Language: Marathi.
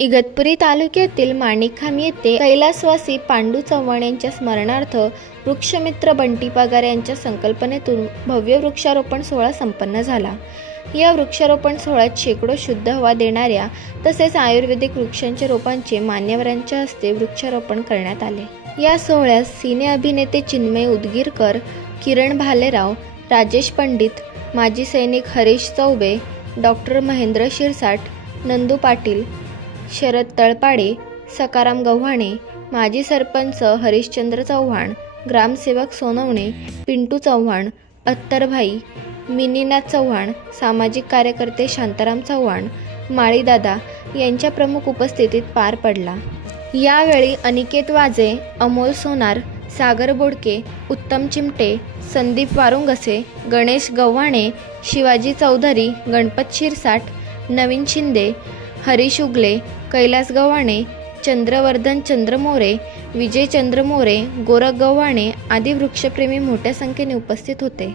इगतपुरी तालुक्यातील माणिकखांब येथे कैलासवासी पांडू चव्हाण यांच्या स्मरणार्थ वृक्षमित्र बंटी पगार यांच्या संकल्पनेतून भव्य वृक्षारोपण सोहळा संपन्न झाला। या वृक्षारोपण सोहळ्यात शेकडो शुद्ध हवा देणाऱ्या तसेच आयुर्वेदिक वृक्षांच्या रोपांचे मान्यवरांच्या हस्ते वृक्षारोपण करण्यात आले। या सोहळ्यात सिने अभिनेते चिन्मय उदगीरकर, किरण भालेराव, राजेश पंडित, माजी सैनिक हरीश चौबे, डॉक्टर महेंद्र शिरसाट, नंदू पाटील, शरद तळपाडे, सकाराम गव्हाणे, माजी सरपंच हरिश्चंद्र चव्हाण, ग्रामसेवक सोनवणे, पिंटू चव्हाण, अत्तरभाई, मिनीनाथ चव्हाण, सामाजिक कार्यकर्ते शांताराम चव्हाण, माळीदादा यांच्या प्रमुख उपस्थितीत पार पडला। यावेळी अनिकेत वाजे, अमोल सोनार, सागर बोडके, उत्तम चिमटे, संदीप वारुंगसे, गणेश गव्हाणे, शिवाजी चौधरी, गणपत शिरसाट, नवीन शिंदे, हरीश उगले, कैलास गव्हाणे, चंद्रवर्धन चंद्रमोरे, विजय चंद्रमोरे, गोरख गव्हाणे आदी वृक्षप्रेमी मोठ्या संख्येने उपस्थित होते।